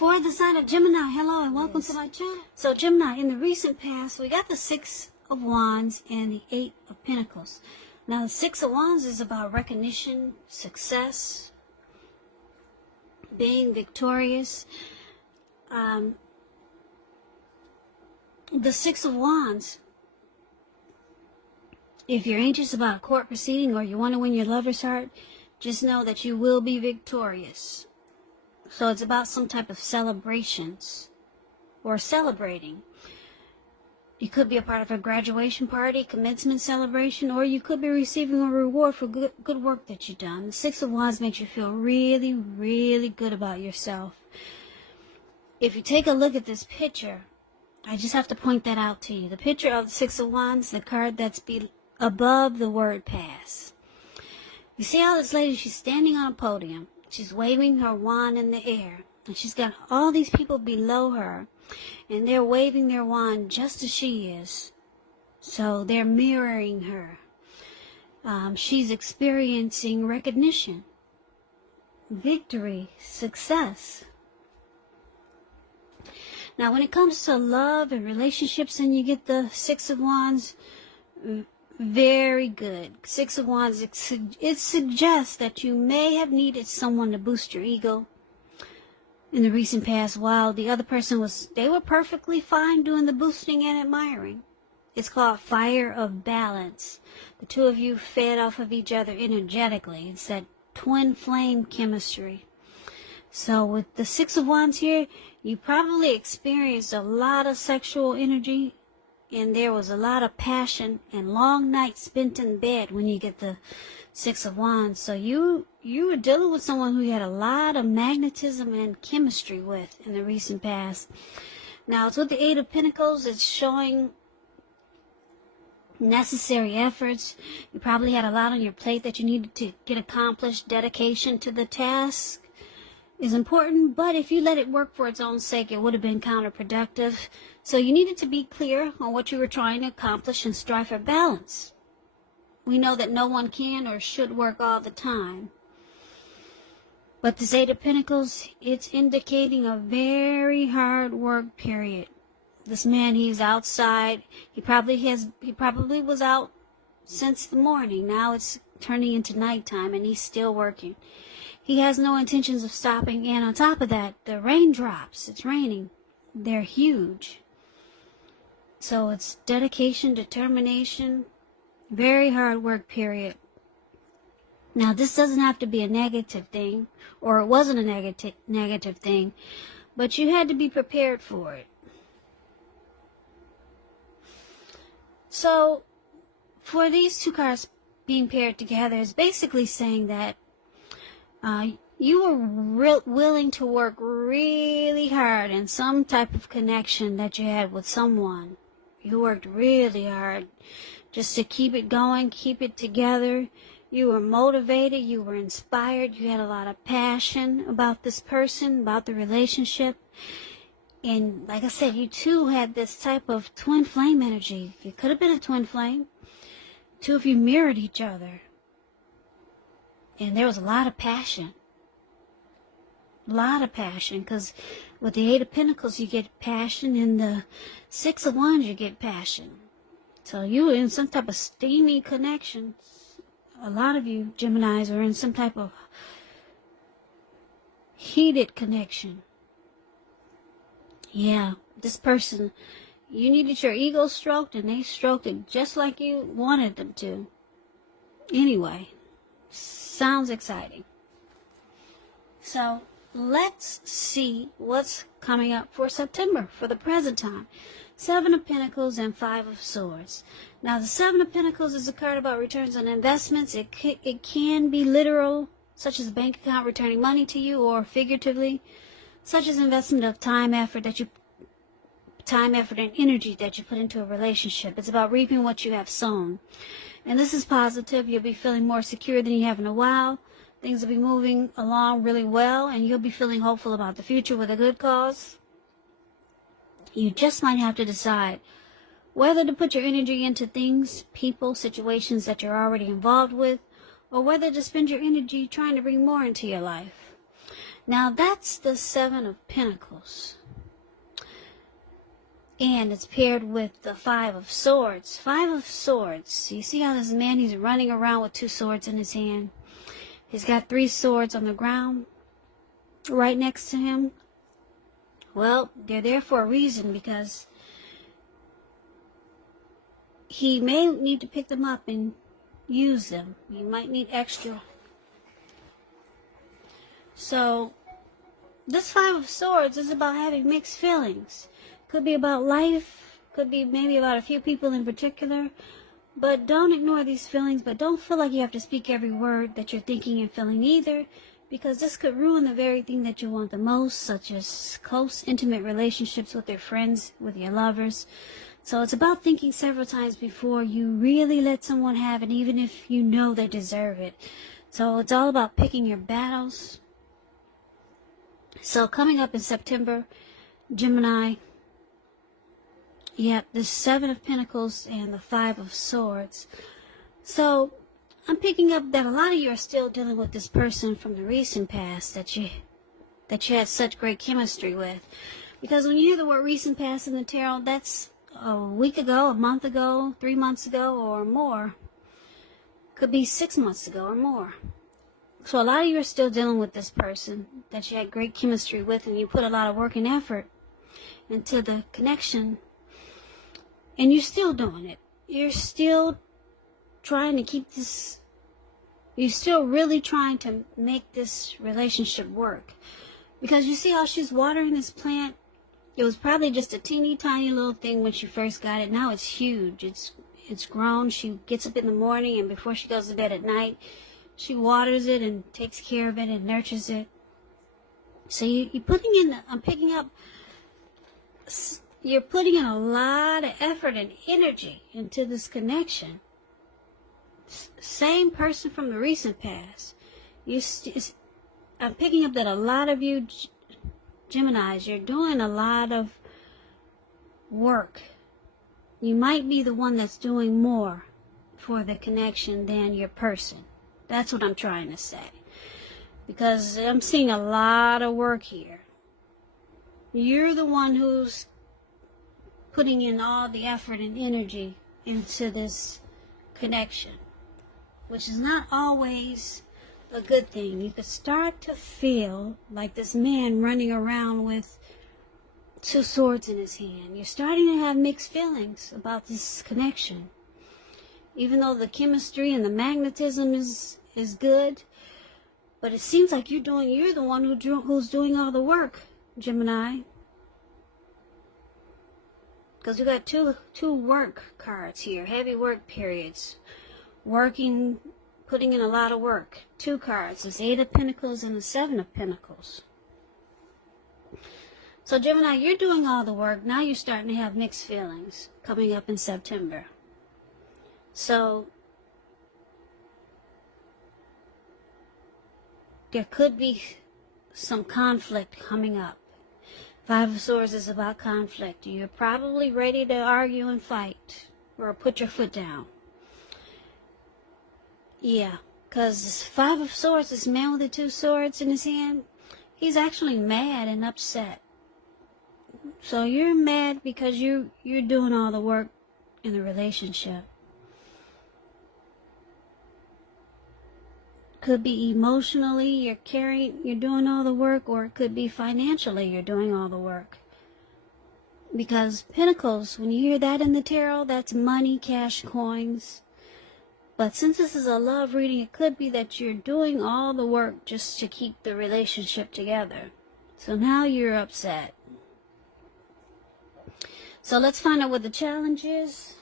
For the sign of Gemini, hello and welcome to my channel. So Gemini, in the recent past, we got the Six of Wands and the Eight of Pentacles. Now the Six of Wands is about recognition, success, being victorious. The Six of Wands, if you're anxious about a court proceeding or you want to win your lover's heart, just know that you will be victorious. So it's about some type of celebrations or celebrating. You could be a part of a graduation party, commencement celebration, or you could be receiving a reward for good work that you've done. The Six of Wands makes you feel really, really good about yourself. If you take a look at this picture, I just have to point that out to you. The picture of the Six of Wands, the card that's above the word pass. You see how this lady, she's standing on a podium. She's waving her wand in the air. And she's got all these people below her. And they're waving their wand just as she is. So they're mirroring her. She's experiencing recognition, victory, success. Now when it comes to love and relationships and you get the Six of Wands, very good. Six of Wands, it suggests that you may have needed someone to boost your ego in the recent past while the other person they were perfectly fine doing the boosting and admiring. It's called fire of balance. The two of you fed off of each other energetically. It's that twin flame chemistry. So with the Six of Wands here, you probably experienced a lot of sexual energy. And there was a lot of passion and long nights spent in bed when you get the Six of Wands. So you were dealing with someone who you had a lot of magnetism and chemistry with in the recent past. Now, it's with the Eight of Pentacles. It's showing necessary efforts. You probably had a lot on your plate that you needed to get accomplished. Dedication to the task is important, but if you let it work for its own sake, it would have been counterproductive. So you needed to be clear on what you were trying to accomplish and strive for balance. We know that no one can or should work all the time. But this Eight of Pentacles, it's indicating a very hard work period. This man, he's outside. He probably was out since the morning. Now it's turning into nighttime and he's still working. He has no intentions of stopping, and on top of that, the raindrops, it's raining, they're huge. So it's dedication, determination, very hard work period. Now, this doesn't have to be a negative thing, or it wasn't a negative thing, but you had to be prepared for it. So, for these two cards being paired together, it's basically saying that you were willing to work really hard in some type of connection that you had with someone. You worked really hard just to keep it going, keep it together. You were motivated, you were inspired, you had a lot of passion about this person, about the relationship. And like I said, you two had this type of twin flame energy. You could have been a twin flame. Two of you mirrored each other. And there was a lot of passion. A lot of passion. Because with the Eight of Pentacles, you get passion. And the Six of Wands, you get passion. So you were in some type of steamy connection. A lot of you Geminis were in some type of heated connection. Yeah, this person, you needed your ego stroked. And they stroked it just like you wanted them to. Anyway. Sounds exciting. So let's see what's coming up for September for the present time. Seven of Pentacles and Five of Swords. Now the Seven of Pentacles is a card about returns on investments. It can be literal, such as a bank account returning money to you, or figuratively, such as investment of time, effort, and energy that you put into a relationship. It's about reaping what you have sown. And this is positive. You'll be feeling more secure than you have in a while. Things will be moving along really well, and you'll be feeling hopeful about the future with a good cause. You just might have to decide whether to put your energy into things, people, situations that you're already involved with, or whether to spend your energy trying to bring more into your life. Now that's the Seven of Pentacles. And it's paired with the Five of Swords. Five of Swords. You see how this man, he's running around with two swords in his hand. He's got three swords on the ground right next to him. Well, they're there for a reason, because he may need to pick them up and use them. He might need extra. So this Five of Swords is about having mixed feelings. Could be about life, could be maybe about a few people in particular, but don't ignore these feelings. But don't feel like you have to speak every word that you're thinking and feeling either, because this could ruin the very thing that you want the most, such as close, intimate relationships with your friends, with your lovers. So it's about thinking several times before you really let someone have it, even if you know they deserve it. So it's all about picking your battles. So coming up in September, Gemini, yep, the Seven of Pentacles and the Five of Swords. So I'm picking up that a lot of you are still dealing with this person from the recent past that you had such great chemistry with. Because when you hear the word recent past in the tarot, that's a week ago, a month ago, 3 months ago, or more. Could be 6 months ago or more. So a lot of you are still dealing with this person that you had great chemistry with, and you put a lot of work and effort into the connection. And you're still doing it. You're still trying to keep this, you're still really trying to make this relationship work. Because you see how she's watering this plant? It was probably just a teeny tiny little thing when she first got it. Now it's huge. It's grown. She gets up in the morning, and before she goes to bed at night, she waters it and takes care of it and nurtures it. So you're putting in, I'm picking up, you're putting in a lot of effort and energy into this connection. Same person from the recent past. I'm picking up that a lot of you Geminis, you're doing a lot of work. You might be the one that's doing more for the connection than your person. That's what I'm trying to say. Because I'm seeing a lot of work here. You're the one who's putting in all the effort and energy into this connection, which is not always a good thing. You could start to feel like this man running around with two swords in his hand. You're starting to have mixed feelings about this connection. Even though the chemistry and the magnetism is good, but it seems like you're the one who's doing all the work, Gemini. Because we got two work cards here, heavy work periods, working, putting in a lot of work. Two cards, this Eight of Pentacles and the Seven of Pentacles. So Gemini, you're doing all the work. Now you're starting to have mixed feelings coming up in September. So there could be some conflict coming up. Five of Swords is about conflict. You're probably ready to argue and fight or put your foot down. Yeah, because this Five of Swords, this man with the two swords in his hand, he's actually mad and upset. So you're mad because you're doing all the work in the relationship. Could be emotionally, you're doing all the work, or it could be financially, you're doing all the work. Because Pentacles, when you hear that in the tarot, that's money, cash, coins. But since this is a love reading, it could be that you're doing all the work just to keep the relationship together. So now you're upset. So let's find out what the challenge is.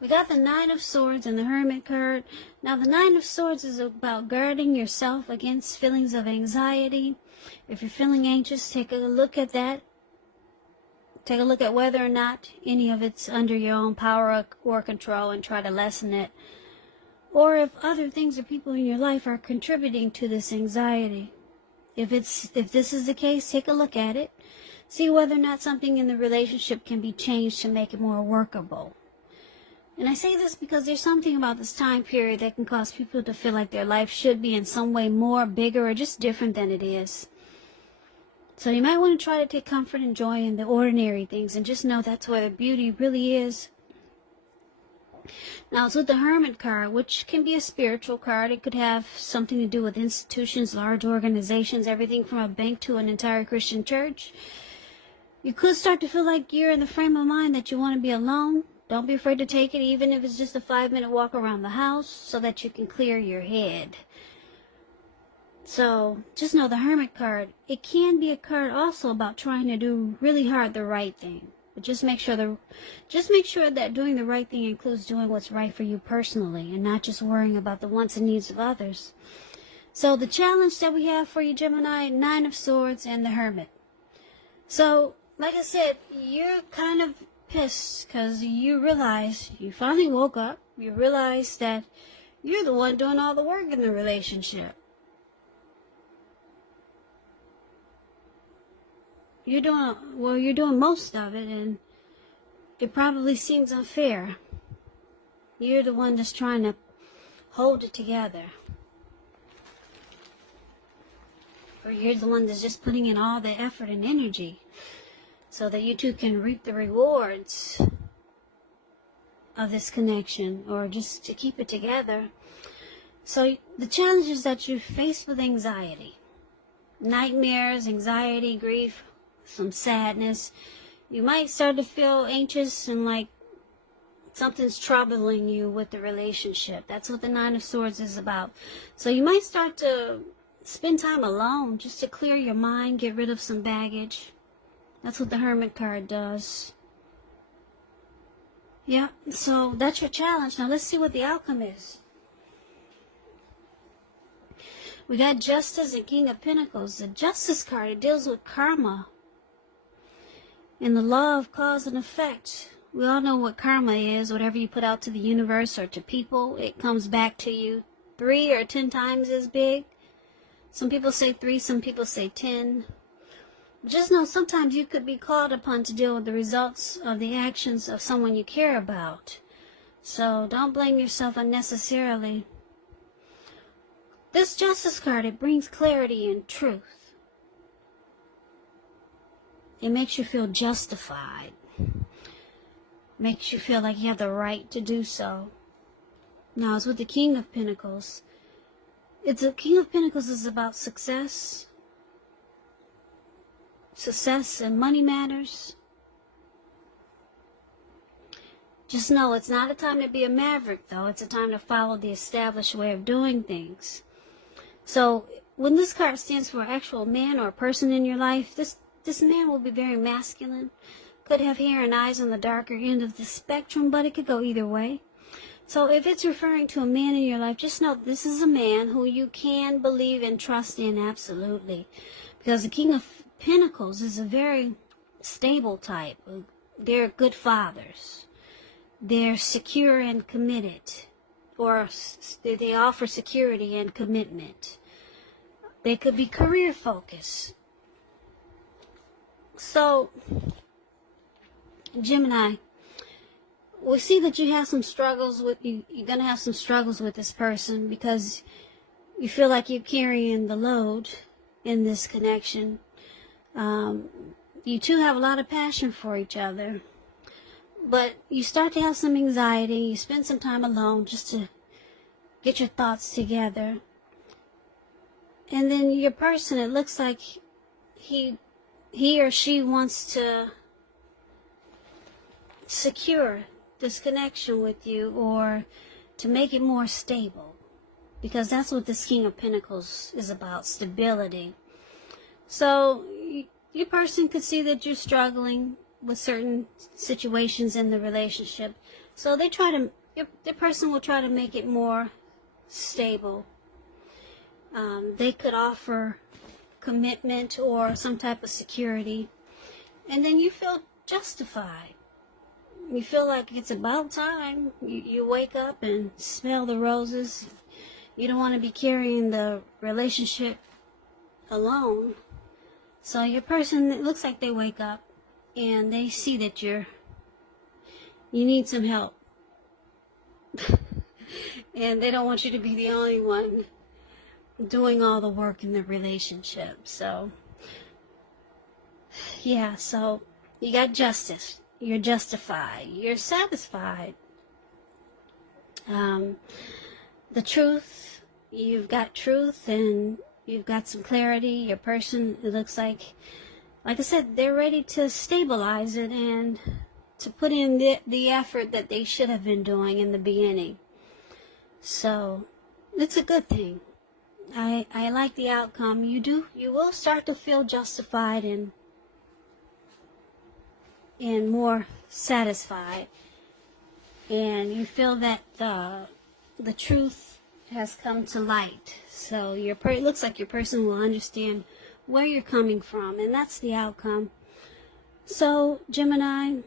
We got the Nine of Swords and the Hermit card. Now the Nine of Swords is about guarding yourself against feelings of anxiety. If you're feeling anxious, take a look at that. Take a look at whether or not any of it's under your own power or control and try to lessen it. Or if other things or people in your life are contributing to this anxiety. If this is the case, take a look at it. See whether or not something in the relationship can be changed to make it more workable. And I say this because there's something about this time period that can cause people to feel like their life should be in some way more, bigger, or just different than it is. So you might want to try to take comfort and joy in the ordinary things and just know that's where the beauty really is. Now it's with the Hermit card, which can be a spiritual card. It could have something to do with institutions, large organizations, everything from a bank to an entire Christian church. You could start to feel like you're in the frame of mind that you want to be alone. Don't be afraid to take it, even if it's just a 5-minute walk around the house, so that you can clear your head. So just know the Hermit card, it can be a card also about trying to do really hard the right thing. But just make sure that doing the right thing includes doing what's right for you personally and not just worrying about the wants and needs of others. So the challenge that we have for you, Gemini, 9 of Swords and the Hermit. So, like I said, you're kind of pissed because you realize, you finally woke up, you realize that you're the one doing all the work in the relationship. You're doing most of it, and it probably seems unfair. You're the one that's trying to hold it together. Or you're the one that's just putting in all the effort and energy so that you two can reap the rewards of this connection, or just to keep it together. So the challenge is that you're faced with anxiety. Nightmares, anxiety, grief, some sadness. You might start to feel anxious and like something's troubling you with the relationship. That's what the 9 of Swords is about. So you might start to spend time alone just to clear your mind, get rid of some baggage. That's what the Hermit card does. Yeah, so that's your challenge. Now let's see what the outcome is. We got Justice and King of Pentacles. The Justice card, it deals with karma and the law of cause and effect. We all know what karma is. Whatever you put out to the universe or to people, it comes back to you 3 or 10 times as big. Some people say 3, some people say 10. Just know sometimes you could be called upon to deal with the results of the actions of someone you care about. So don't blame yourself unnecessarily. This Justice card, it brings clarity and truth. It makes you feel justified. Makes you feel like you have the right to do so. Now it's with the King of Pentacles. The King of Pentacles is about success. Success and money matters. Just know it's not a time to be a maverick, though. It's a time to follow the established way of doing things. So when this card stands for an actual man or a person in your life, this man will be very masculine. Could have hair and eyes on the darker end of the spectrum, but it could go either way. So if it's referring to a man in your life, just know this is a man who you can believe and trust in absolutely. Because the King of Pentacles is a very stable type. They're good fathers. They're secure and committed. Or they offer security and commitment. They could be career focused. So, Gemini, we see that you have some struggles with you're going to have some struggles with this person because you feel like you're carrying the load in this connection. You two have a lot of passion for each other, but you start to have some anxiety. You spend some time alone just to get your thoughts together. And then your person, it looks like he or she wants to secure this connection with you or to make it more stable, because that's what this King of Pentacles is about, stability. So your person could see that you're struggling with certain situations in the relationship, so the person will try to make it more stable. They could offer commitment or some type of security, and then you feel justified. You feel like it's about time. You wake up and smell the roses. You don't want to be carrying the relationship alone. So your person, it looks like they wake up and they see that you need some help. And they don't want you to be the only one doing all the work in the relationship. So, yeah, so you got justice. You're justified. You're satisfied. The truth, you've got truth and you've got some clarity. Your person, it looks like I said, they're ready to stabilize it and to put in the effort that they should have been doing in the beginning. So it's a good thing. I like the outcome. You will start to feel justified and more satisfied, and you feel that the truth has come to light. So it looks like your person will understand where you're coming from, and that's the outcome. So Gemini,